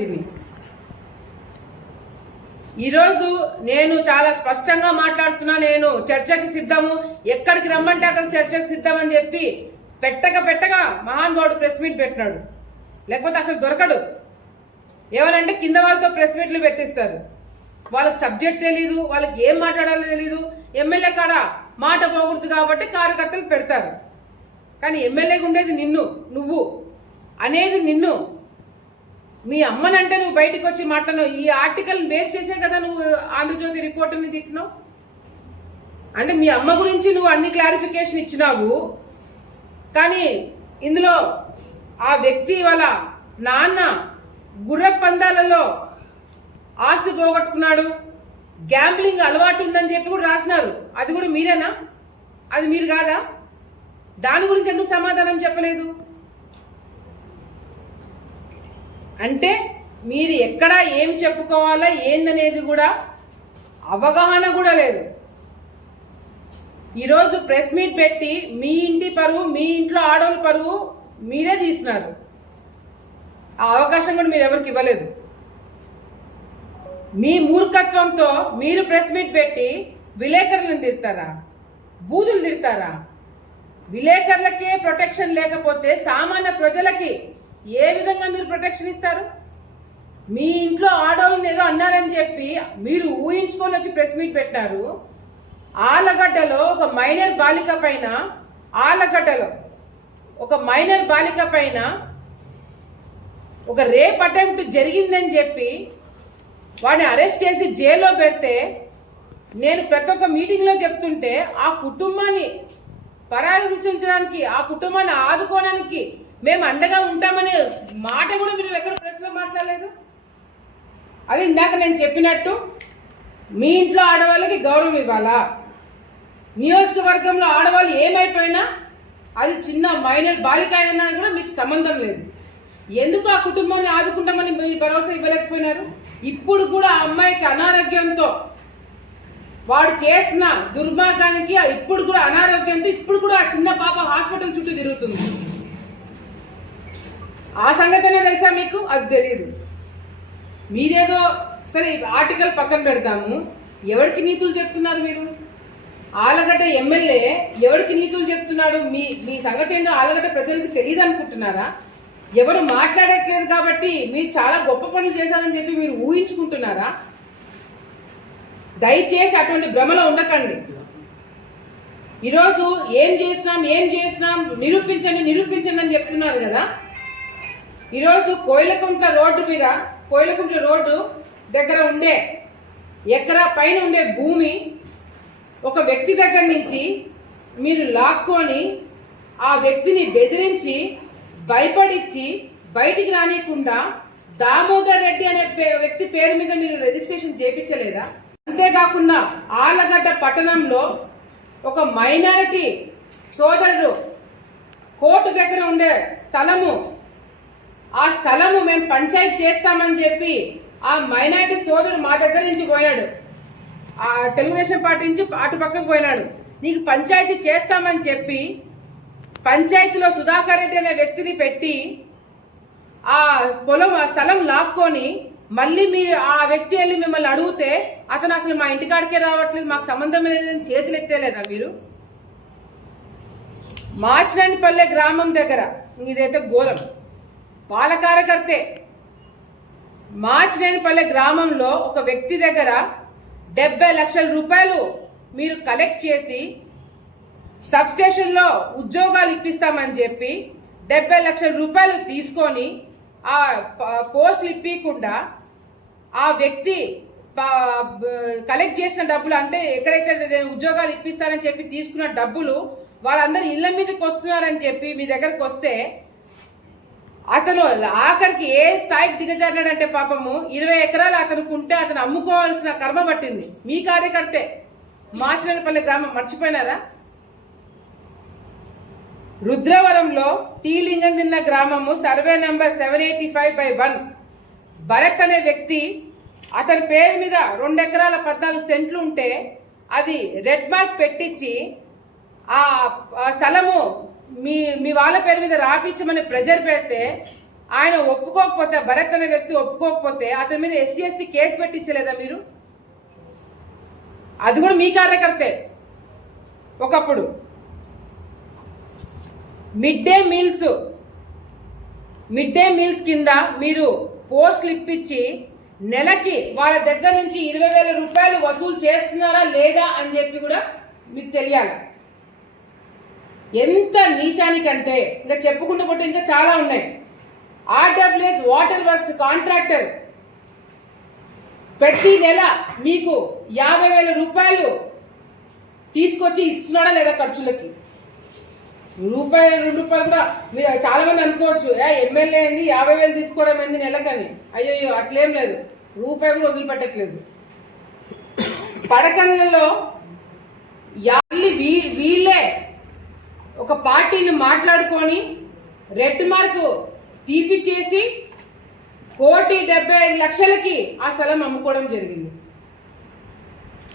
దీన్ని. ఈరోజు నేను చాలా స్పష్టంగా మాట్లాడుతున్నా. నేను చర్చకి సిద్ధము, ఎక్కడికి రమ్మంటే అక్కడ చర్చకు సిద్ధం అని చెప్పి పెట్టగా మహానుభావుడు ప్రెస్ మీట్ పెట్టినాడు. లేకపోతే అసలు దొరకడు. ఏమనంటే కింద వాళ్ళతో ప్రెస్ మీట్లు పెట్టిస్తారు. వాళ్ళకి సబ్జెక్ట్ తెలీదు, వాళ్ళకి ఏం మాట్లాడాలో తెలీదు. ఎమ్మెల్యే కాడ మాట పోకూడదు కాబట్టి కార్యకర్తలు పెడతారు. కానీ ఎమ్మెల్యేగా ఉండేది నిన్ను, నువ్వు అనేది నిన్ను. మీ అమ్మనంటే నువ్వు బయటకు వచ్చి మాట్లాడినావు. ఈ ఆర్టికల్ బేస్ చేసే కదా నువ్వు ఆంధ్రజ్యోతి రిపోర్టర్ని తిట్టినావు. అంటే మీ అమ్మ గురించి నువ్వు అన్ని క్లారిఫికేషన్ ఇచ్చినావు. కానీ ఇందులో ఆ వ్యక్తి వాళ్ళ నాన్న గుర్ర పందాలలో ఆస్తి పోగొట్టుకున్నాడు, గ్యాంబ్లింగ్ అలవాటు ఉందని చెప్పి కూడా రాసినారు. అది కూడా మీరేనా? అది మీరు కాదా? దాని గురించి ఎందుకు సమాధానం చెప్పలేదు? అంటే మీరు ఎక్కడ ఏం చెప్పుకోవాలా ఏందనేది కూడా అవగాహన కూడా లేదు. ఈరోజు ప్రెస్ మీట్ పెట్టి మీ ఇంటి పరువు, మీ ఇంట్లో ఆడవాళ్ళ పరువు మీరే తీసినారు. ఆ అవకాశం కూడా మీరు ఎవరికి ఇవ్వలేదు. మీ మూర్ఖత్వంతో మీరు ప్రెస్ మీట్ పెట్టి విలేకరులను తిడతారా? బూతులు తిడతారా? విలేకరులకే ప్రొటెక్షన్ లేకపోతే సామాన్య ప్రజలకి ఏ విధంగా మీరు ప్రొటెక్షన్ ఇస్తారు? మీ ఇంట్లో ఆడవాళ్ళని ఏదో అన్నారని చెప్పి మీరు ఊహించుకొని వచ్చి ప్రెస్ మీట్ పెట్టినారు. ఆలగడ్డలో ఒక మైనర్ బాలిక పైన ఒక రేప్ అటెంప్ట్ జరిగిందని చెప్పి వాడిని అరెస్ట్ చేసి జైల్లో పెడితే నేను ప్రతి ఒక్క మీటింగ్లో చెప్తుంటే ఆ కుటుంబాన్ని పరామర్శించడానికి, ఆ కుటుంబాన్ని ఆదుకోవడానికి మేము అండగా ఉంటామనే మాట కూడా మీరు ఎక్కడ ప్రెస్లో మాట్లాడలేదు. అది ఇందాక నేను చెప్పినట్టు మీ ఇంట్లో ఆడవాళ్ళకి గౌరవం ఇవ్వాలా? నియోజకవర్గంలో ఆడవాళ్ళు ఏమైపోయినా అది చిన్న మైనర్ బాలిక అయినా కూడా మీకు సంబంధం లేదు. ఎందుకు ఆ కుటుంబాన్ని ఆదుకుంటామని మీరు భరోసా ఇవ్వలేకపోయినారు? ఇప్పుడు కూడా ఆ అమ్మాయికి అనారోగ్యంతో, వాడు చేసిన దుర్మార్గానికి ఇప్పుడు కూడా అనారోగ్యంతో ఇప్పుడు కూడా ఆ చిన్న పాప హాస్పిటల్ చుట్టూ తిరుగుతుంది. ఆ సంగతినే తెలుసా మీకు? అది తెలియదు. మీరేదో సరే ఆర్టికల్ పక్కన పెడతాము. ఎవరికి నీతులు చెప్తున్నారు మీరు? ఆలగడ్డ ఎమ్మెల్యే ఎవరికి నీతులు చెప్తున్నాడు? మీ సంగతి ఏందో ఆలగడ్డ ప్రజలకు తెలియదు అనుకుంటున్నారా? ఎవరు మాట్లాడట్లేదు కాబట్టి మీరు చాలా గొప్ప పనులు చేశారని చెప్పి మీరు ఊహించుకుంటున్నారా? దయచేసి అటువంటి భ్రమలో ఉండకండి. ఈరోజు ఏం చేసినాం నిరూపించండి అని చెప్తున్నారు కదా. ఈరోజు కోయిలకుంట్ల రోడ్డు దగ్గర ఉండే ఎకరా పైన ఉండే భూమి ఒక వ్యక్తి దగ్గర నుంచి మీరు లాక్కొని ఆ వ్యక్తిని బెదిరించి భయపడిచ్చి బయటికి రానియకుండా దామోదర్ రెడ్డి అనే వ్యక్తి పేరు మీద మీరు రిజిస్ట్రేషన్ చేయించలేదా? అంతేకాకుండా ఆలగడ్డ పట్టణంలో ఒక మైనారిటీ సోదరుడు కోర్టు దగ్గర ఉండే ఆ స్థలము మేము పంచాయతీ చేస్తామని చెప్పి ఆ మైనారిటీ సోదరుడు మా దగ్గర నుంచి పోయినాడు. ఆ తెలుగుదేశం పార్టీ నుంచి అటు పక్కకు పోయినాడు. నీకు పంచాయతీ చేస్తామని చెప్పి పంచాయతీలో సుధాకర్ రెడ్డి అనే వ్యక్తిని పెట్టి ఆ స్థలం లాక్కొని మళ్ళీ మీరు ఆ వ్యక్తి వెళ్ళి మిమ్మల్ని అడిగితే అతను అసలు మా ఇంటికాడికే రావట్లేదు, మాకు సంబంధం లేదని చేతులు ఎత్తేలేదా మీరు? మాచినేనిపల్లె గ్రామం దగ్గర ఇదైతే ఘోరం. వాళ్ళ కార్యకర్తే మాచినేనిపల్లె గ్రామంలో ఒక వ్యక్తి దగ్గర 70 లక్షల రూపాయలు మీరు కలెక్ట్ చేసి సబ్స్టేషన్లో ఉద్యోగాలు ఇప్పిస్తామని చెప్పి 70 లక్షల రూపాయలు తీసుకొని ఆ పోస్టులు ఇప్పకుండా ఆ వ్యక్తి కలెక్ట్ చేసిన డబ్బులు, అంటే ఎక్కడైతే నేను ఉద్యోగాలు ఇప్పిస్తానని చెప్పి తీసుకున్న డబ్బులు వాళ్ళందరూ ఇళ్ళ మీదకి వస్తున్నారని చెప్పి మీ దగ్గరకు వస్తే అతను ఆఖరికి ఏ స్థాయికి దిగజారినాడంటే పాపము 20 ఎకరాలు అతనికి ఉంటే అతను అమ్ముకోవాల్సిన కర్మ పట్టింది. మీ కార్యకర్తే మాచినేనిపల్లి గ్రామం, మర్చిపోయినారా? రుద్రవరంలో టీ లింగం తిన్న గ్రామము సర్వే నెంబర్ 785/1 భరత్ అనే వ్యక్తి అతని పేరు మీద 2 ఎకరాల 14 సెంట్లు ఉంటే అది రెడ్ మార్క్ పెట్టించి ఆ స్థలము మీ వాళ్ళ పేరు మీద రాపించమని ప్రెజర్ పెడితే ఆయన ఒప్పుకోకపోతే, భరత్ అనే వ్యక్తి ఒప్పుకోకపోతే అతని మీద ఎస్సీ ఎస్టీ కేసు పెట్టించలేదా మీరు? అది కూడా మీ కార్యకర్తే ఒకప్పుడు. మిడ్ డే మీల్స్ కింద మీరు పోస్టులు ఇప్పించి నెలకి వాళ్ళ దగ్గర నుంచి 20,000 రూపాయలు వసూలు చేస్తున్నారా లేదా అని చెప్పి కూడా మీకు తెలియాలి. ఎంత నీచానికంటే ఇంకా చెప్పుకుంటూ పోతే ఇంకా చాలా ఉన్నాయి. ఆర్డబ్ల్యూఎస్ వాటర్ వర్క్స్ కాంట్రాక్టర్ ప్రతి నెల మీకు 50,000 రూపాయలు తీసుకొచ్చి ఇస్తున్నాడా లేదా ఖర్చులకి? రూపాయి 2 రూపాయలు కూడా మీరు చాలా మంది అనుకోవచ్చు, ఎమ్మెల్యే అయింది 50,000 తీసుకోవడం ఏంది నెలకని. అయ్యో అట్లేం లేదు, రూపాయి కూడా వదిలిపెట్టట్లేదు. పడకళ్ళలో వీళ్ళే ఒక పార్టీని మాట్లాడుకొని రెడ్ మార్క్ తీపిచ్చేసి 1,75,00,000కి ఆ స్థలం అమ్ముకోవడం జరిగింది.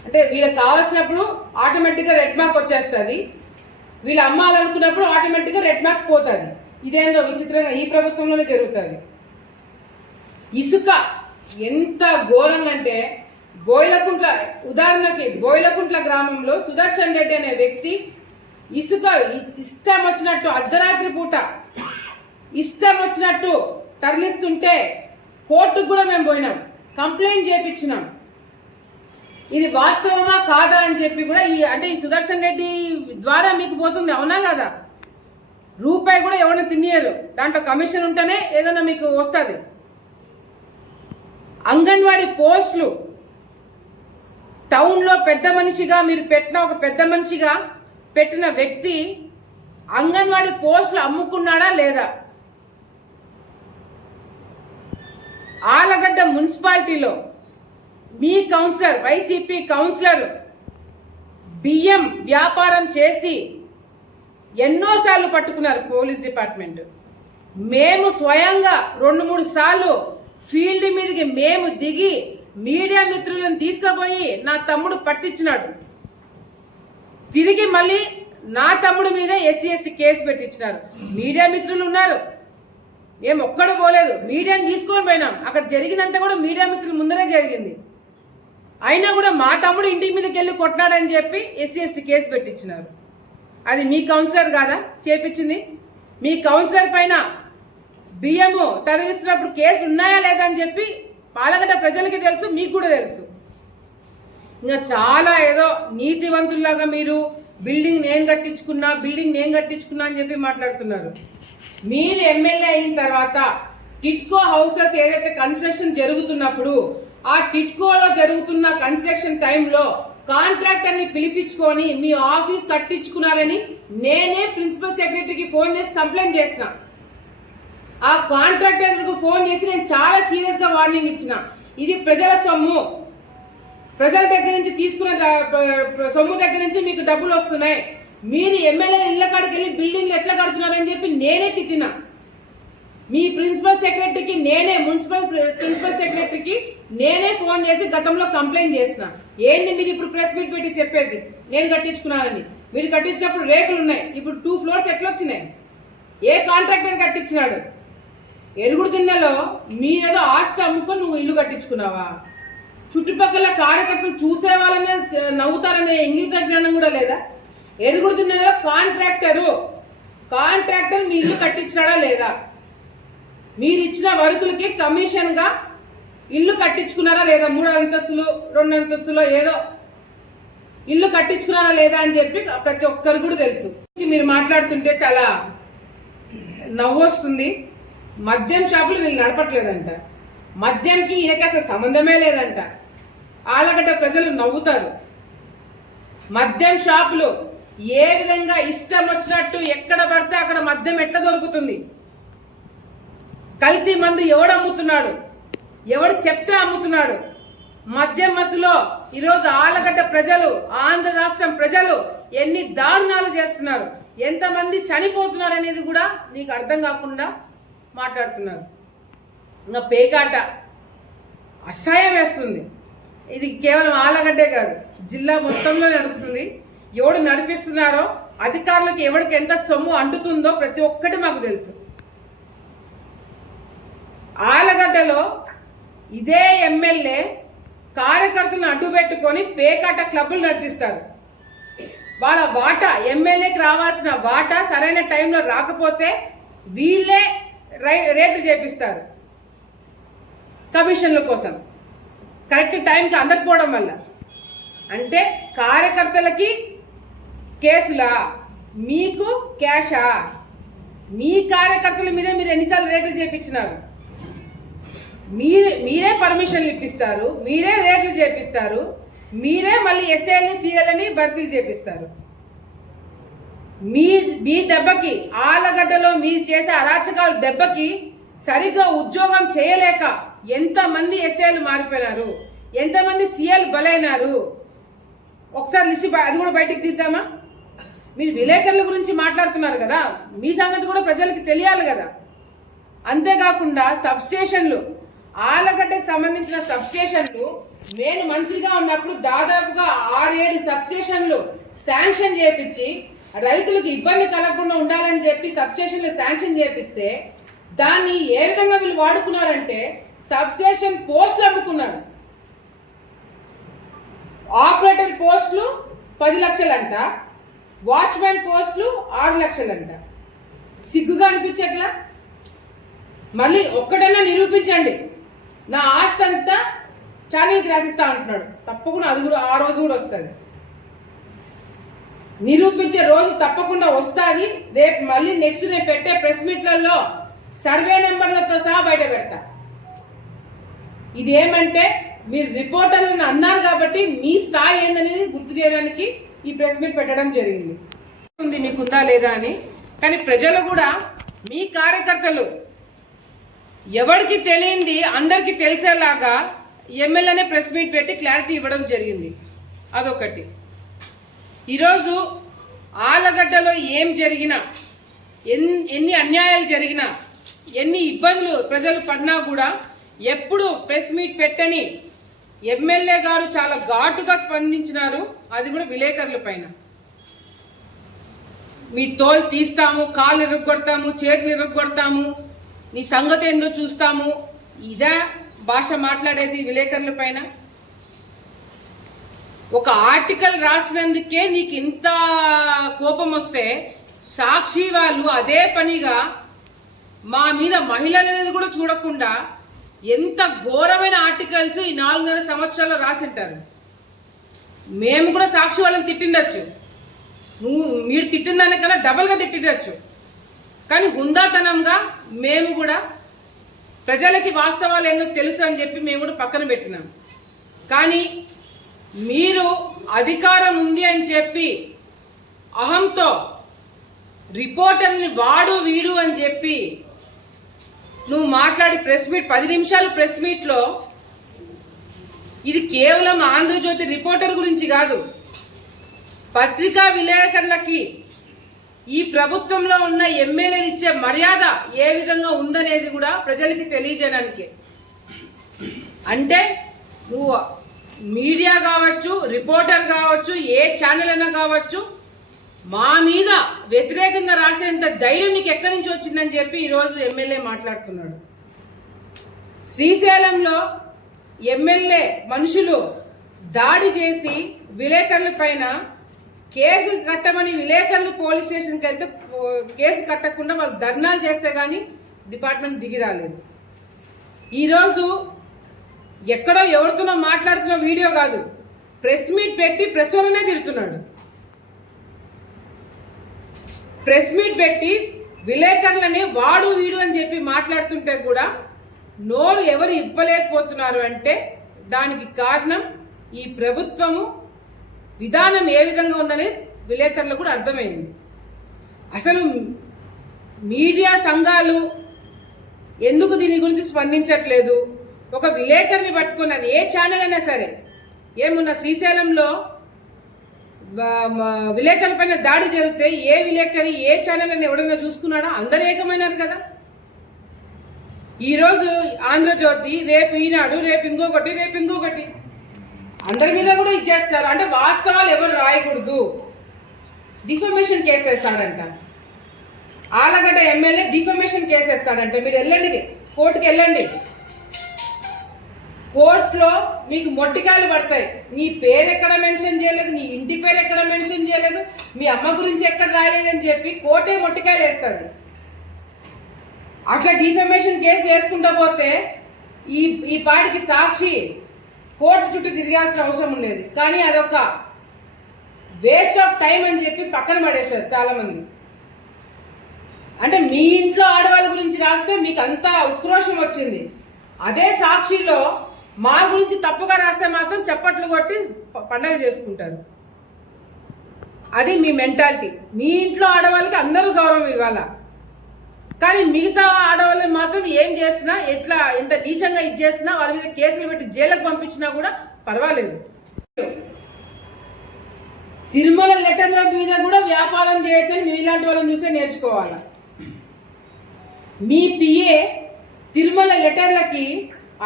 అంటే వీళ్ళకి కావాల్సినప్పుడు ఆటోమేటిక్గా రెడ్ మార్క్ వచ్చేస్తుంది, వీళ్ళు అమ్మాలనుకున్నప్పుడు ఆటోమేటిక్గా రెడ్ మార్క్ పోతుంది. ఇదేందో విచిత్రంగా ఈ ప్రభుత్వంలోనే జరుగుతుంది. ఇసుక ఎంత ఘోరంగా అంటే బోయిలకుంట్ల, ఉదాహరణకి బోయిలకుంట్ల గ్రామంలో సుదర్శన్ రెడ్డి అనే వ్యక్తి ఇసుక ఇష్టం వచ్చినట్టు అర్ధరాత్రి పూట ఇష్టం వచ్చినట్టు తరలిస్తుంటే కోర్టుకు కూడా మేము పోయినాం, కంప్లైంట్ చేయించినాం. ఇది వాస్తవమా కాదా అని చెప్పి కూడా అంటే ఈ సుదర్శన్ రెడ్డి ద్వారా మీకు పోతుంది, అవునా కదా? రూపాయి కూడా ఎవరైనా తినేయరు, దాంట్లో కమిషన్ ఉంటేనే ఏదైనా మీకు వస్తుంది. అంగన్వాడీ పోస్టులు టౌన్లో పెద్ద మనిషిగా మీరు పెట్టిన ఒక పెద్ద మనిషిగా పెట్టిన వ్యక్తి అంగన్వాడీ పోస్టులు అమ్ముకున్నాడా లేదా? ఆలగడ్డ మున్సిపాలిటీలో మీ కౌన్సిలర్, వైసీపీ కౌన్సిలర్ బియ్యం వ్యాపారం చేసి ఎన్నోసార్లు పట్టుకున్నారు పోలీస్ డిపార్ట్మెంట్. మేము స్వయంగా 2-3 సార్లు ఫీల్డ్ మీదకి మేము దిగి మీడియా మిత్రులను తీసుకుపోయి నా తమ్ముడు పట్టించినాడు. తిరిగి మళ్ళీ నా తమ్ముడు మీద ఎస్సీ ఎస్టీ కేసు పెట్టించినారు. మీడియా మిత్రులు ఉన్నారు, మేము ఒక్కడు పోలేదు, మీడియాని తీసుకొని పోయినాం. అక్కడ జరిగినంత కూడా మీడియా మిత్రుల ముందరే జరిగింది. అయినా కూడా మా తమ్ముడు ఇంటి మీదకి వెళ్ళి కొట్టాడని చెప్పి ఎస్సీ ఎస్టీ కేసు పెట్టించినారు. అది మీ కౌన్సిలర్ కాదా చేపించింది? మీ కౌన్సిలర్ పైన బియ్యము తరలిస్తున్నప్పుడు కేసు ఉన్నాయా లేదా అని చెప్పి పాలగడ్డ ప్రజలకి తెలుసు, మీకు కూడా తెలుసు. ఇంకా చాలా ఏదో నీతివంతుల్లాగా మీరు బిల్డింగ్ నేను కట్టించుకున్నా అని చెప్పి మాట్లాడుతున్నారు. మీరు ఎమ్మెల్యే అయిన తర్వాత టిట్కో హౌసెస్ ఏదైతే కన్స్ట్రక్షన్ జరుగుతున్నప్పుడు ఆ టిట్కోలో జరుగుతున్న కన్స్ట్రక్షన్ టైంలో కాంట్రాక్టర్ని పిలిపించుకొని మీ ఆఫీస్ కట్టించుకున్నారని నేనే ప్రిన్సిపల్ సెక్రటరీకి ఫోన్ చేసి కంప్లైంట్ చేసిన. ఆ కాంట్రాక్టర్కు ఫోన్ చేసి నేను చాలా సీరియస్గా వార్నింగ్ ఇచ్చిన. ఇది ప్రజల సొమ్ము, ప్రజల దగ్గర నుంచి తీసుకున్న సొమ్ము దగ్గర నుంచి మీకు డబ్బులు వస్తున్నాయి, మీరు ఎమ్మెల్యే ఇళ్ళ కాడికి వెళ్ళి బిల్డింగ్లు ఎట్లా కడుతున్నారని చెప్పి నేనే తిట్టిన. మీ ప్రిన్సిపల్ సెక్రటరీకి మున్సిపల్ ప్రిన్సిపల్ సెక్రటరీకి నేనే ఫోన్ చేసి గతంలో కంప్లైంట్ చేసిన. ఏంది మీరు ఇప్పుడు ప్రెస్ మీట్ పెట్టి చెప్పేది నేను కట్టించుకున్నానని? మీరు కట్టించినప్పుడు రేకులు ఉన్నాయి, ఇప్పుడు 2 ఫ్లోర్స్ ఎట్లా వచ్చినాయి? ఏ కాంట్రాక్టర్ కట్టించినాడు? ఎరుగుడు దిన్నెలో మీరేదో ఆస్తి అమ్ముకొని నువ్వు ఇల్లు కట్టించుకున్నావా? చుట్టుపక్కల కార్యకర్తలు చూసే వాళ్ళనే నవ్వుతారనే ఇంగిత జ్ఞానం కూడా లేదా? ఎరుగుడు దిన్నెలో కాంట్రాక్టర్ మీ ఇల్లు కట్టించాడా లేదా? మీరు ఇచ్చిన వర్కులకి కమిషన్గా ఇల్లు కట్టించుకున్నారా లేదా? 3 అంతస్తులు 2 అంతస్తులో ఏదో ఇల్లు కట్టించుకున్నారా లేదా అని చెప్పి ప్రతి ఒక్కరు కూడా తెలుసు. మీరు మాట్లాడుతుంటే చాలా నవ్వు వస్తుంది. మద్యం షాపులు వీళ్ళు నడపట్లేదంట, మద్యంకి ఈయనకి అసలు సంబంధమే లేదంట. ఆలగడ్డ ప్రజలు నవ్వుతారు. మద్యం షాపులు ఏ విధంగా ఇష్టం వచ్చినట్టు ఎక్కడ పడితే అక్కడ మద్యం ఎట్లా దొరుకుతుంది? కల్తీ మందు ఎవడు అమ్ముతున్నాడు? ఎవడు చెప్తే అమ్ముతున్నాడు? మద్యం మత్తులో ఈరోజు ఆలగడ్డ ప్రజలు, ఆంధ్ర రాష్ట్రం ప్రజలు ఎన్ని దారుణాలు చేస్తున్నారు, ఎంతమంది చనిపోతున్నారు అనేది కూడా నీకు అర్థం కాకుండా మాట్లాడుతున్నారు. ఇంకా పేకాట అసహ్యం వేస్తుంది. ఇది కేవలం ఆలగడ్డే కాదు, జిల్లా మొత్తంలో నడుస్తుంది. ఎవడు నడిపిస్తున్నారో, అధికారులకు ఎవరికి ఎంత సొమ్ము అంటుతుందో ప్రతి ఒక్కటి మాకు తెలుసు. ఆలగడ్డలో ఇదే ఎమ్మెల్యే కార్యకర్తలను అడ్డుపెట్టుకొని పేకాట క్లబ్బులు నడిపిస్తారు. వాళ్ళ వాటా, ఎమ్మెల్యేకి రావాల్సిన వాటా సరైన టైంలో రాకపోతే వీళ్ళే రేట్లు చేపిస్తారు కమిషన్ల కోసం, కరెక్ట్ టైంకి అందకపోవడం వల్ల. అంటే కార్యకర్తలకి కేసులా, మీకు క్యాషా? మీ కార్యకర్తల మీదే మీరు ఎన్నిసార్లు రేట్లు చేపించినారు? మీరే పర్మిషన్లు ఇప్పిస్తారు, మీరే రేట్లు చేపిస్తారు, మీరే మళ్ళీ ఎస్ఐని సిఎల్ని భర్తీలు చేపిస్తారు. మీ దెబ్బకి, ఆలగడ్డలో మీరు చేసే అరాచకాల దెబ్బకి సరిగ్గా ఉద్యోగం చేయలేక ఎంతమంది ఎస్ఐలు మారిపోయినారు, ఎంతమంది సిఎల్ బలైనారు. ఒకసారి లిస్ట్ అది కూడా బయటికి తీద్దామా? మీరు విలేకరుల గురించి మాట్లాడుతున్నారు కదా, మీ సంగతి కూడా ప్రజలకు తెలియాలి కదా. అంతేకాకుండా సబ్స్టేషన్లు, ఆలగడ్డకు సంబంధించిన సబ్స్టేషన్లు నేను మంత్రిగా ఉన్నప్పుడు దాదాపుగా 6-7 సబ్స్టేషన్లు శాంక్షన్ చేపించి రైతులకు ఇబ్బంది కలగకుండా ఉండాలని చెప్పి సబ్స్టేషన్లు శాంక్షన్ చేపిస్తే దాన్ని ఏ విధంగా వీళ్ళు వాడుకున్నారంటే సబ్స్టేషన్ పోస్టులు అమ్ముకున్నారు. ఆపరేటర్ పోస్టులు 10 లక్షలంట, వాచ్మెన్ పోస్టులు 6 లక్షలంట. సిగ్గుగా అనిపించట్లా? మళ్ళీ ఒక్కటైనా నిరూపించండి, నా ఆస్తి అంతా ఛానల్కి రాసిస్తా అంటున్నాడు. తప్పకుండా అది కూడా ఆ రోజు కూడా వస్తుంది, నిరూపించే రోజు తప్పకుండా వస్తుంది. రేపు మళ్ళీ నెక్స్ట్ నేను పెట్టే ప్రెస్ మీట్లలో సర్వే నెంబర్లతో సహా బయట పెడతా. ఇదేమంటే మీరు రిపోర్టర్లను అన్నారు కాబట్టి మీ స్థాయి ఏందనేది గుర్తు చేయడానికి ఈ ప్రెస్ మీట్ పెట్టడం జరిగింది. ఉంది మీకుందా లేదా అని. కానీ ప్రజలు కూడా, మీ కార్యకర్తలు ఎవరికి తెలియంది అందరికీ తెలిసేలాగా ఎమ్మెల్యేనే ప్రెస్ మీట్ పెట్టి క్లారిటీ ఇవ్వడం జరిగింది. అదొకటి. ఈరోజు ఆలగడ్డలో ఏం జరిగినా, ఎన్ని అన్యాయాలు జరిగినా, ఎన్ని ఇబ్బందులు ప్రజలు పడినా కూడా ఎప్పుడు ప్రెస్ మీట్ పెట్టని ఎమ్మెల్యే గారు చాలా ఘాటుగా స్పందించినారు. అది కూడా విలేకరుల పైన. మీ తోలు తీస్తాము, కాళ్ళు ఇరుగ్గొడతాము, చేతులు ఇరుగ్గొడతాము, నీ సంగతి ఏందో చూస్తాము, ఇదా భాష మాట్లాడేది విలేకరుల పైన? ఒక ఆర్టికల్ రాసినందుకే నీకు ఇంత కోపం వస్తే సాక్షి వాళ్ళు అదే పనిగా మా మీద మహిళలు అనేది కూడా చూడకుండా ఎంత ఘోరమైన ఆర్టికల్స్ ఈ 4.5 సంవత్సరాల్లో రాసింటారు. మేము కూడా సాక్షి వాళ్ళని తిట్టిండొచ్చు, మీరు తిట్టిన దానికన్నా డబల్గా తిట్టిండొచ్చు. కానీ హుందాతనంగా మేము కూడా ప్రజలకి వాస్తవాలు ఏందో తెలుసు అని చెప్పి మేము కూడా పక్కన పెట్టినాం. కానీ మీరు అధికారం ఉంది అని చెప్పి అహంతో రిపోర్టర్ని వాడు వీడు అని చెప్పి నువ్వు మాట్లాడి ప్రెస్ మీట్ 10 నిమిషాలు ప్రెస్ మీట్లో, ఇది కేవలం ఆంధ్రజ్యోతి రిపోర్టర్ గురించి కాదు, పత్రికా విలేకరులకి ఈ ప్రభుత్వంలో ఉన్న ఎమ్మెల్యేలు ఇచ్చే మర్యాద ఏ విధంగా ఉందనేది కూడా ప్రజలకి తెలియజేయడానికి. అంటే నువ్వు మీడియా కావచ్చు, రిపోర్టర్ కావచ్చు, ఏ ఛానల్ అయినా కావచ్చు, మా మీద వ్యతిరేకంగా రాసేంత ధైర్యం నీకు ఎక్కడి నుంచి వచ్చిందని చెప్పి ఈరోజు ఎమ్మెల్యే మాట్లాడుతున్నాడు. శ్రీశైలంలో ఎమ్మెల్యే మనుషులు దాడి చేసి విలేకరుల పైన కేసు కట్టమని విలేకరులు పోలీస్ స్టేషన్కి వెళ్తే కేసు కట్టకుండా వాళ్ళు ధర్నాలు చేస్తే కానీ డిపార్ట్మెంట్ దిగి రాలేదు. ఈరోజు ఎక్కడో ఎవరితోనో మాట్లాడుతున్న వీడియో కాదు, ప్రెస్ మీట్ పెట్టి ప్రెస్ వాళ్ళనే తిడుతున్నాడు. ప్రెస్ మీట్ పెట్టి విలేకరులని వాడు వీడు అని చెప్పి మాట్లాడుతుంటే కూడా నోరు ఎవరు ఇవ్వలేకపోతున్నారు అంటే దానికి కారణం ఈ ప్రభుత్వము విధానం ఏ విధంగా ఉందనేది విలేకరులకు కూడా అర్థమైంది. అసలు మీడియా సంఘాలు ఎందుకు దీని గురించి స్పందించట్లేదు? ఒక విలేకరిని పట్టుకున్నది ఏ ఛానల్ అయినా సరే, ఏమున్న శ్రీశైలంలో విలేకరుల పైన దాడి జరిగితే ఏ విలేకరి ఏ ఛానల్ అని ఎవడైనా చూసుకున్నాడా? అందరూ ఏకమైనారు కదా. ఈరోజు ఆంధ్రజ్యోతి, రేపు ఈనాడు, రేపు ఇంకొకటి అందరి మీద కూడా ఇచ్చేస్తారు. అంటే వాస్తవాలు ఎవరు రాయకూడదు, డిఫమేషన్ కేసు వేస్తాడంట. ఆలగడ్డ ఎమ్మెల్యే డిఫమేషన్ కేసు వేస్తాడంట. మీరు వెళ్ళండి కోర్టుకి వెళ్ళండి. కోర్టులో మీకు మొట్టికాయలు పడతాయి. నీ పేరు ఎక్కడ మెన్షన్ చేయలేదు, నీ ఇంటి పేరు ఎక్కడ మెన్షన్ చేయలేదు, మీ అమ్మ గురించి ఎక్కడ రాయలేదని చెప్పి కోర్టే మొట్టికాయలు వేస్తుంది. అట్లా డిఫమేషన్ కేసులు వేసుకుంటా పోతే ఈ పాటికి సాక్షి కోర్టు చుట్టూ తిరగాల్సిన అవసరం ఉండేది. కానీ అదొక వేస్ట్ ఆఫ్ టైం అని చెప్పి పక్కన పడేశారు చాలామంది. అంటే మీ ఇంట్లో ఆడవాళ్ళ గురించి రాస్తే మీకు అంతా ఉక్రోషం వచ్చింది. అదే సాక్షిలో మా గురించి తప్పుగా రాస్తే మాత్రం చప్పట్లు కొట్టి పండగ చేసుకుంటారు. అది మీ మెంటాలిటీ. మీ ఇంట్లో ఆడవాళ్ళకి అందరూ గౌరవం ఇవ్వాలా, కానీ మిగతా ఆడవాళ్ళని మాత్రం ఏం చేసినా, ఎట్లా ఎంత నీచంగా ఇది చేసినా, వాళ్ళ మీద కేసులు పెట్టి జైలుకు పంపించినా కూడా పర్వాలేదు. తిరుమల లెటర్ల మీద కూడా వ్యాపారం చేయొచ్చని మీ ఇలాంటి వాళ్ళని చూసే నేర్చుకోవాలా. మీ పిఏ తిరుమల లెటర్లకి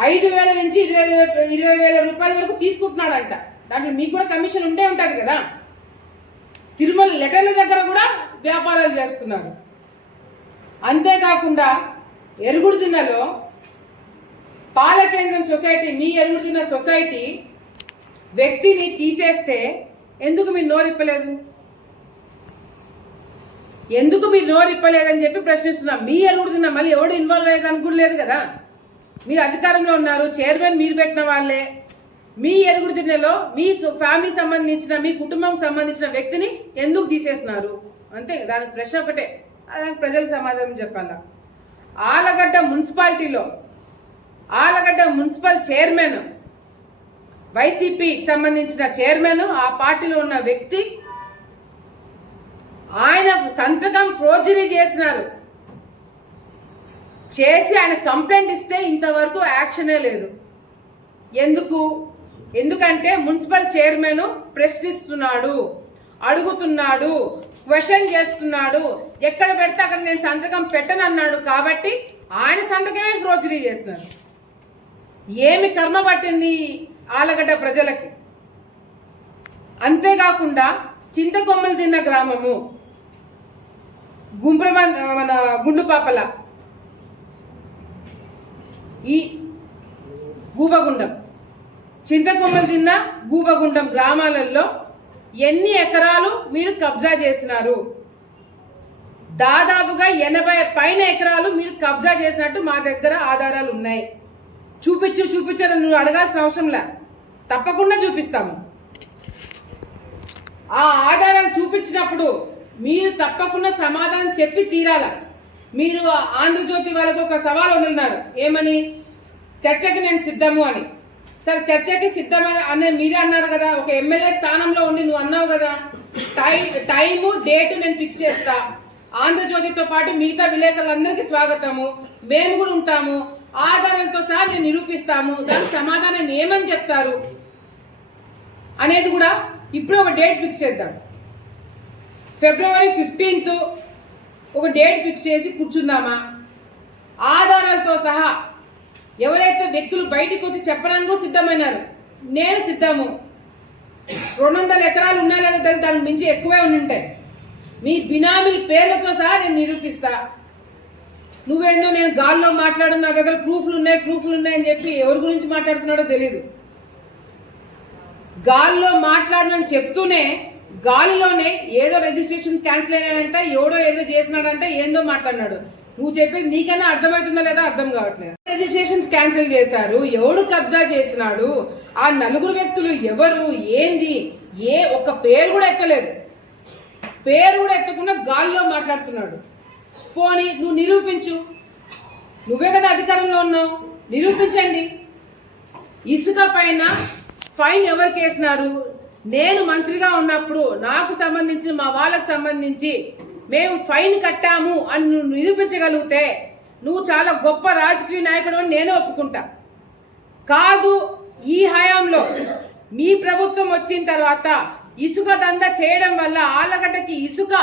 5,000 నుంచి 20,000 రూపాయల వరకు తీసుకుంటున్నాడంట. దాంట్లో మీకు కూడా కమిషన్ ఉండే ఉంటుంది కదా. తిరుమల లెటర్ల దగ్గర కూడా వ్యాపారాలు చేస్తున్నారు. అంతేకాకుండా ఎరుగుడుదిన్నలో పాలకేంద్రం సొసైటీ, మీ ఎరుగుడుదిన్న సొసైటీ వ్యక్తిని తీసేస్తే ఎందుకు మీరు నోరిప్పలేదు? ఎందుకు మీరు నోరిప్పలేదని చెప్పి ప్రశ్నిస్తున్నాం. మీ ఎరుగుడుదిన్న మళ్ళీ ఎవడు ఇన్వాల్వ్ అయ్యేదానికి కూడా లేదు కదా. మీరు అధికారంలో ఉన్నారు, చైర్మన్ మీరు పెట్టిన వాళ్ళే. మీ ఎరుగుడుదిన్నలో మీ ఫ్యామిలీకి సంబంధించిన, మీ కుటుంబంకి సంబంధించిన వ్యక్తిని ఎందుకు తీసేస్తున్నారు? అంతే, దానికి ప్రశ్న ఒకటే, దానికి ప్రజలు సమాధానం చెప్పాలా. ఆలగడ్డ మున్సిపాలిటీలో ఆలగడ్డ మున్సిపల్ చైర్మన్, వైసీపీకి సంబంధించిన చైర్మన్, ఆ పార్టీలో ఉన్న వ్యక్తి, ఆయన సంతకం ఫోర్జరీ చేసినారు. చేసి ఆయన కంప్లైంట్ ఇస్తే ఇంతవరకు యాక్షనే లేదు. ఎందుకంటే మున్సిపల్ చైర్మన్ ప్రశ్నిస్తున్నాడు, అడుగుతున్నాడు, క్వశ్చన్ చేస్తున్నాడు. ఎక్కడ పెడితే అక్కడ నేను సంతకం పెట్టనన్నాడు కాబట్టి ఆయన సంతకమే ఫోర్జరీ చేస్తున్నారు. ఏమి కర్మ పట్టింది ఆలగడ్డ ప్రజలకి? అంతేకాకుండా చింతకొమ్మలు తిన్న గ్రామము మన గుండుపాపల, ఈ గూబగుండం, చింతకొమ్మలు తిన్న గూబగుండం గ్రామాలలో ఎన్ని ఎకరాలు మీరు కబ్జా చేసినారు? దాదాపుగా 80 పైన ఎకరాలు మీరు కబ్జా చేసినట్టు మా దగ్గర ఆధారాలు ఉన్నాయి. చూపించారని నువ్వు అడగాల్సిన అవసరంలే, తప్పకుండా చూపిస్తాము. ఆ ఆధారాలు చూపించినప్పుడు మీరు తప్పకుండా సమాధానం చెప్పి తీరాల. మీరు ఆంధ్రజ్యోతి వాళ్ళకు ఒక సవాల్ వదిలినారు, ఏమని? చర్చకి నేను సిద్ధము అని. సరే, చర్చకి సిద్ధమని అనే మీరే అన్నారు కదా. ఒక ఎమ్మెల్యే స్థానంలో ఉండి నువ్వు అన్నావు కదా, టైము డేట్ నేను ఫిక్స్ చేస్తా, ఆంధ్రజ్యోతితో పాటు మిగతా విలేకరులందరికీ స్వాగతము, మేము కూడా ఉంటాము, ఆధారాలతో సహా నేను నిరూపిస్తాము, దానికి సమాధానం ఏమని చెప్తారు అనేది కూడా ఇప్పుడు ఒక డేట్ ఫిక్స్ చేద్దాం. ఫిబ్రవరి 15th ఒక డేట్ ఫిక్స్ చేసి కూర్చుందామా? ఆధారాలతో సహా ఎవరైతే వ్యక్తులు బయటికి వచ్చి చెప్పడానికి కూడా సిద్ధమైనారు, నేను సిద్ధము. 200 ఎకరాలు ఉన్నాయి లేదా, దానికి మించి ఎక్కువే ఉండుంటాయి. మీ బినామీల పేర్లతో సహా నేను నిరూపిస్తా. నువ్వేందో నేను గాల్లో మాట్లాడు, నా దగ్గర ప్రూఫ్లు ఉన్నాయని చెప్పి ఎవరి గురించి మాట్లాడుతున్నాడో తెలీదు. గాల్లో మాట్లాడనని చెప్తూనే గాలిలోనే ఏదో రిజిస్ట్రేషన్ క్యాన్సిల్ అయినాడంట, ఎవడో ఏదో చేసినాడంట, ఏందో మాట్లాడినాడు. నువ్వు చెప్పేది నీకన్నా అర్థమవుతుందా లేదా అర్థం కావట్లేదు. రిజిస్ట్రేషన్స్ క్యాన్సిల్ చేశారు, ఎవడు కబ్జా చేసినాడు, ఆ 4 వ్యక్తులు ఎవరు, ఏంది, ఏ ఒక్క పేరు కూడా ఎత్తలేదు. పేరు కూడా ఎత్తకుండా గాల్లో మాట్లాడుతున్నాడు. పోనీ నువ్వు నిరూపించు, నువ్వే కదా అధికారంలో ఉన్నావు, నిరూపించండి. ఇసుక పైన ఫైన్ ఎవరికి వేసినారు? నేను మంత్రిగా ఉన్నప్పుడు నాకు సంబంధించి, మా వాళ్ళకు సంబంధించి మేము ఫైన్ కట్టాము అని నువ్వు నిరూపించగలిగితే నువ్వు చాలా గొప్ప రాజకీయ నాయకుడు అని నేను ఒప్పుకుంటా. కాదు, ఈ హయాంలో మీ ప్రభుత్వం వచ్చిన తర్వాత ఇసుక దందా చేయడం వల్ల ఆలగడ్డకి ఇసుక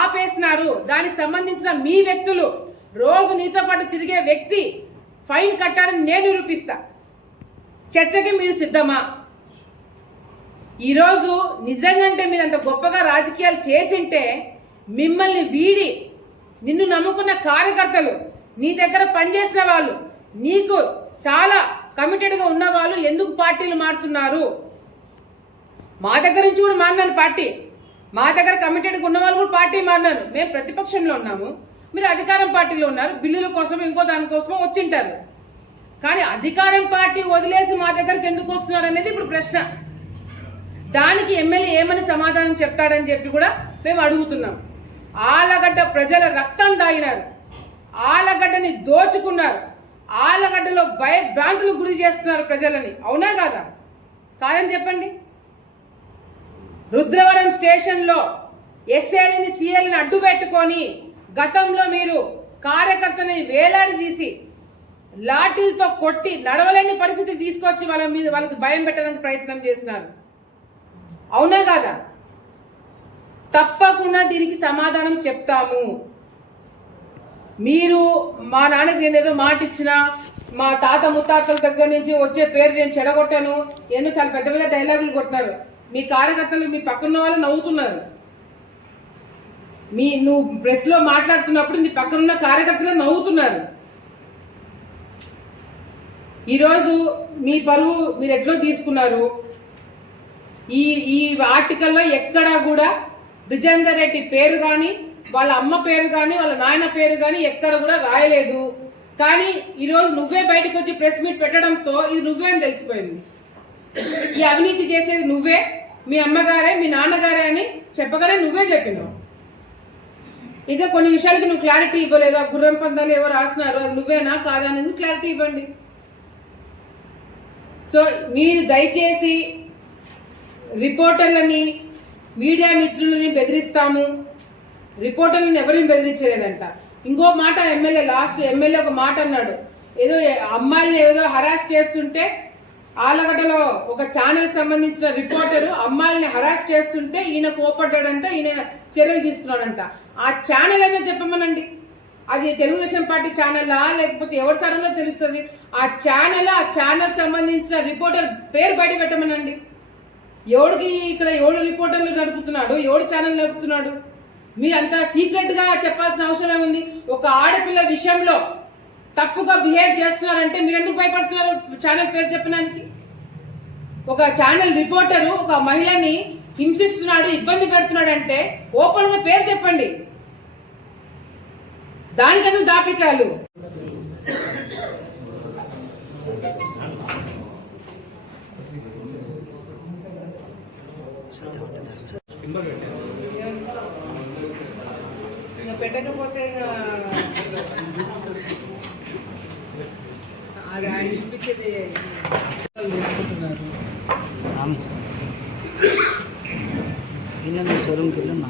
ఆపేసినారు, దానికి సంబంధించిన మీ వ్యక్తులు, రోజు నీతో పాటు తిరిగే వ్యక్తి ఫైన్ కట్టాలని నేను నిరూపిస్తా. చర్చకి మీరు సిద్ధమా? ఈరోజు నిజంగా మీరు అంత గొప్పగా రాజకీయాలు చేసింటే మిమ్మల్ని వీడి నిన్ను నమ్ముకున్న కార్యకర్తలు, నీ దగ్గర పనిచేసిన వాళ్ళు, నీకు చాలా కమిటెడ్గా ఉన్న వాళ్ళు ఎందుకు పార్టీలు మారుతున్నారు? మా దగ్గర నుంచి కూడా మారినాను పార్టీ, మా దగ్గర కమిటెడ్గా ఉన్న వాళ్ళు కూడా పార్టీ మారినారు. మేము ప్రతిపక్షంలో ఉన్నాము, మీరు అధికారం పార్టీలో ఉన్నారు. బిల్లుల కోసం ఇంకో దానికోసమో వచ్చింటారు. కానీ అధికారం పార్టీ వదిలేసి మా దగ్గరికి ఎందుకు వస్తున్నారు అనేది ఇప్పుడు ప్రశ్న. దానికి ఎమ్మెల్యే ఏమని సమాధానం చెప్తాడని చెప్పి కూడా మేము అడుగుతున్నాం. ఆలగడ్డ ప్రజల రక్తం దాగినారు, ఆలగడ్డని దోచుకున్నారు, ఆలగడ్డలో భయభ్రాంతులకు గురి చేస్తున్నారు ప్రజలని. అవునా కాదా? కాదని చెప్పండి. రుద్రవరం స్టేషన్లో ఎస్ఏని సిఎల్ని అడ్డు పెట్టుకొని గతంలో మీరు కార్యకర్తని వేలాడదీసి లాఠీలతో కొట్టి నడవలేని పరిస్థితికి తీసుకొచ్చి వాళ్ళకి భయం పెట్టడానికి ప్రయత్నం చేసినారు. అవునా కాదా? తప్పకుండా దీనికి సమాధానం చెప్తాము. మీరు మా నాన్నకి నేను ఏదో మాట ఇచ్చిన, మా తాత ముత్తాతల దగ్గర నుంచి వచ్చే పేరు నేను చెడగొట్టాను, ఎందుకు చాలా పెద్ద పెద్ద డైలాగులు కొట్టినారు. మీ కార్యకర్తలు మీ పక్కన వాళ్ళు నవ్వుతున్నారు. నువ్వు ప్రెస్లో మాట్లాడుతున్నప్పుడు నీ పక్కనున్న కార్యకర్తలు నవ్వుతున్నారు. ఈరోజు మీ పరువు మీరు ఎట్లో తీసుకున్నారు. ఈ ఆర్టికల్లో ఎక్కడా కూడా బ్రిజేందర్ రెడ్డి పేరు కానీ, వాళ్ళ అమ్మ పేరు కానీ, వాళ్ళ నాయన పేరు కానీ ఎక్కడ కూడా రాయలేదు. కానీ ఈరోజు నువ్వే బయటకు వచ్చి ప్రెస్ మీట్ పెట్టడంతో ఇది నువ్వే అని తెలిసిపోయింది. ఈ అవినీతి చేసేది నువ్వే, మీ అమ్మగారే, మీ నాన్నగారే అని చెప్పగానే నువ్వే చెప్పినావు. ఇక కొన్ని విషయాలకి నువ్వు క్లారిటీ ఇవ్వలేదు. గుర్రం పందాలు ఎవరు రాసినారు, అది నువ్వేనా కాదా అనేది క్లారిటీ ఇవ్వండి. సో మీరు దయచేసి రిపోర్టర్లని, మీడియా మిత్రులని బెదిరిస్తాము. రిపోర్టర్లను ఎవరిని బెదిరించలేదంట. ఇంకో మాట ఎమ్మెల్యే ఒక మాట అన్నాడు, ఏదో అమ్మాయిల్ని ఏదో హరాస్ చేస్తుంటే, ఆలగడ్డలో ఒక ఛానల్ సంబంధించిన రిపోర్టరు అమ్మాయిల్ని హరాస్ చేస్తుంటే ఈయన కోపడ్డాడంట, ఈయన చర్యలు తీసుకున్నాడంట. ఆ ఛానల్ అయితే చెప్పమనండి. అది తెలుగుదేశం పార్టీ ఛానలా లేకపోతే ఎవరి ఛానల్లో తెలుస్తుంది. ఆ ఛానల్ సంబంధించిన రిపోర్టర్ పేరు బయట పెట్టమనండి. ఎవడు రిపోర్టర్లు నడుపుతున్నాడు, ఎవడు ఛానల్ నడుపుతున్నాడు? మీరంతా సీక్రెట్గా చెప్పాల్సిన అవసరం ఏముంది? ఒక ఆడపిల్ల విషయంలో తప్పుగా బిహేవ్ చేస్తున్నారంటే మీరు ఎందుకు భయపడుతున్నారు ఛానల్ పేరు చెప్పడానికి? ఒక ఛానల్ రిపోర్టరు ఒక మహిళని హింసిస్తున్నాడు, ఇబ్బంది పెడుతున్నాడు అంటే ఓపెన్గా పేరు చెప్పండి. దానికెందుకు దాపికాలు? పెట్టకపోతే అది ఆయన చూపించేది షోరూమ్కి వెళ్ళున్నా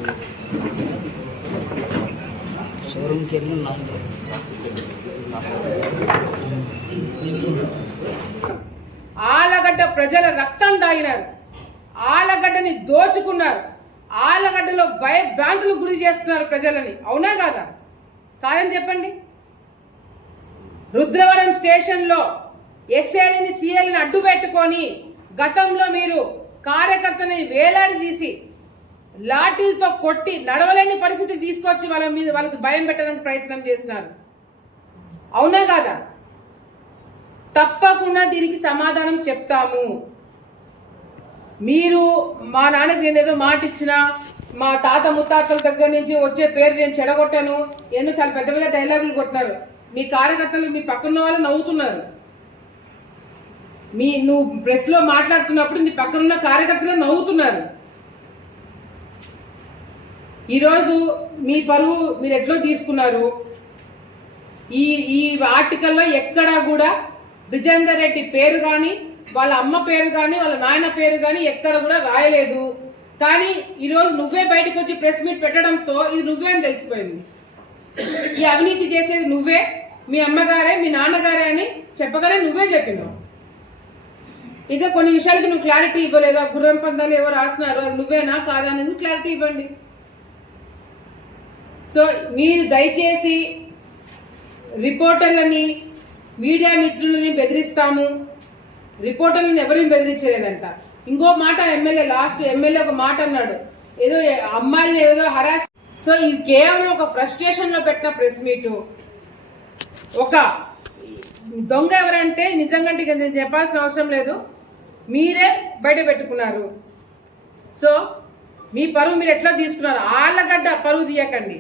ఆలగడ్డ ప్రజల రక్తం దాగినారు, ఆలగడ్డని దోచుకున్నారు, ఆలగడ్డలో భయభ్రాంతులకు గురి చేస్తున్నారు ప్రజలని. అవునా కాదా? కాదని చెప్పండి. రుద్రవరం స్టేషన్లో ఎస్ఏని సిఎల్ని అడ్డు పెట్టుకొని గతంలో మీరు కార్యకర్తని వేలాడదీసి లాఠీలతో కొట్టి నడవలేని పరిస్థితికి తీసుకొచ్చి వాళ్ళకి భయం పెట్టడానికి ప్రయత్నం చేసినారు. అవునా కాదా? తప్పకుండా దీనికి సమాధానం చెప్తాము. మీరు మా నాన్నకి నేను ఏదో మాట ఇచ్చిన, మా తాత ముత్తాతల దగ్గర నుంచి వచ్చే పేరు నేను చెడగొట్టాను, ఎందుకు చాలా పెద్ద పెద్ద డైలాగులు కొట్టినారు. మీ కార్యకర్తలు మీ పక్కన వాళ్ళు నవ్వుతున్నారు. నువ్వు ప్రెస్లో మాట్లాడుతున్నప్పుడు నీ పక్కనున్న కార్యకర్తలు నవ్వుతున్నారు. ఈరోజు మీ పరువు మీరు ఎట్లో తీసుకున్నారు. ఈ ఆర్టికల్లో ఎక్కడా కూడా బ్రిజేందర్ రెడ్డి పేరు కానీ, వాళ్ళ అమ్మ పేరు కానీ, వాళ్ళ నాయన పేరు కానీ ఎక్కడ కూడా రాయలేదు. కానీ ఈరోజు నువ్వే బయటకు వచ్చి ప్రెస్ మీట్ పెట్టడంతో ఇది నువ్వే అని తెలిసిపోయింది. ఈ అవినీతి చేసేది నువ్వే, మీ అమ్మగారే, మీ నాన్నగారే అని చెప్పగానే నువ్వే చెప్పినావు. ఇక కొన్ని విషయాలకి నువ్వు క్లారిటీ ఇవ్వలేదు. గుర్రం పందాలు ఎవరు రాసినారు, అది నువ్వేనా కాదా అనేది క్లారిటీ ఇవ్వండి. సో మీరు దయచేసి రిపోర్టర్లని, మీడియా మిత్రులని బెదిరిస్తాము. రిపోర్టర్లను ఎవరిని బెదిరించలేదంట. ఇంకో మాట ఎమ్మెల్యే ఒక మాట అన్నాడు, ఏదో అమ్మాయిల్ని ఏదో హరాస్. సో ఇది కేవలం ఒక ఫ్రస్ట్రేషన్లో పెట్టిన ప్రెస్ మీటు. దొంగ ఎవరంటే నిజంగా నేను చెప్పాల్సిన అవసరం లేదు, మీరే బయట పెట్టుకున్నారు. సో మీ పరువు మీరు ఎట్లా తీసుకున్నారు? ఆళ్ళగడ్డ పరువు తీయకండి,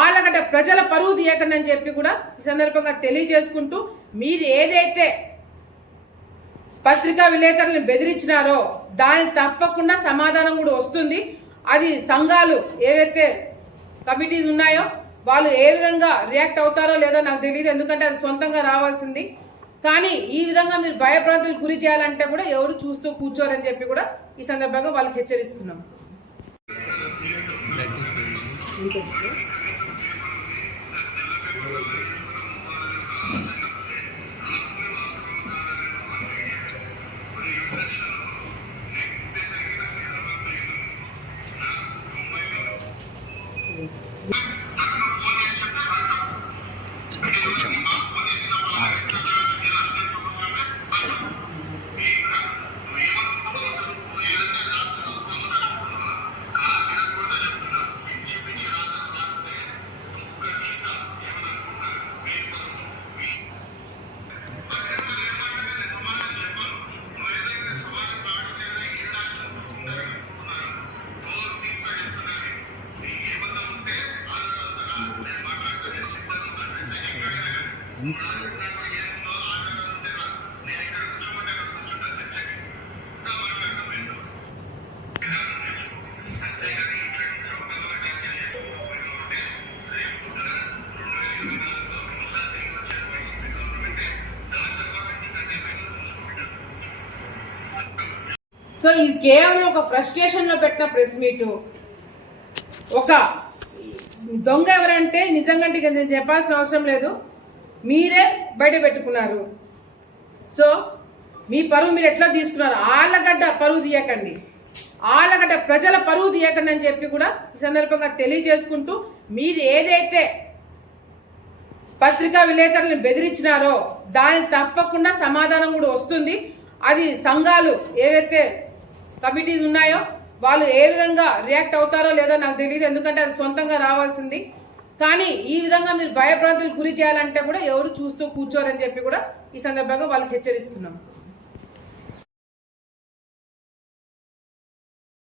ఆళ్ళగడ్డ ప్రజల పరువు తీయకండి అని చెప్పి కూడా ఈ సందర్భంగా తెలియజేసుకుంటూ, మీరు ఏదైతే పత్రికా విలేకరులను బెదిరించినారో దానికి తప్పకుండా సమాధానం కూడా వస్తుంది. అది సంఘాలు ఏవైతే కమిటీస్ ఉన్నాయో వాళ్ళు ఏ విధంగా రియాక్ట్ అవుతారో లేదో నాకు తెలియదు, ఎందుకంటే అది సొంతంగా రావాల్సింది. కానీ ఈ విధంగా మీరు భయభ్రాంతులకు గురి చేయాలంటే కూడా ఎవరు చూస్తూ కూర్చోరని చెప్పి కూడా ఈ సందర్భంగా వాళ్ళకి హెచ్చరిస్తున్నాం. సో ఇది కేవలం ఒక ఫ్రస్ట్రేషన్ లో పెట్టిన ప్రెస్ మీట్. ఒక దొంగ ఎవరంటే నిజంగా నేను చెప్పాల్సిన అవసరం లేదు, మీరే బయట పెట్టుకున్నారు. సో మీ పరువు మీరు ఎట్లా తీసుకున్నారు? ఆళ్ళగడ్డ పరువు తీయకండి, ఆళ్ళగడ్డ ప్రజల పరువు తీయకండి అని చెప్పి కూడా ఈ సందర్భంగా తెలియజేసుకుంటూ, మీరు ఏదైతే పత్రికా విలేకరులను బెదిరించినారో దానికి తప్పకుండా సమాధానం కూడా వస్తుంది. అది సంఘాలు ఏవైతే కమిటీస్ ఉన్నాయో వాళ్ళు ఏ విధంగా రియాక్ట్ అవుతారో లేదో నాకు తెలియదు, ఎందుకంటే అది సొంతంగా రావాల్సింది. కానీ ఈ విధంగా మీరు భయభ్రాంతులకు గురి చేయాలంటే కూడా ఎవరు చూస్తూ కూర్చోరని చెప్పి కూడా ఈ సందర్భంగా వాళ్ళకి హెచ్చరిస్తున్నాం.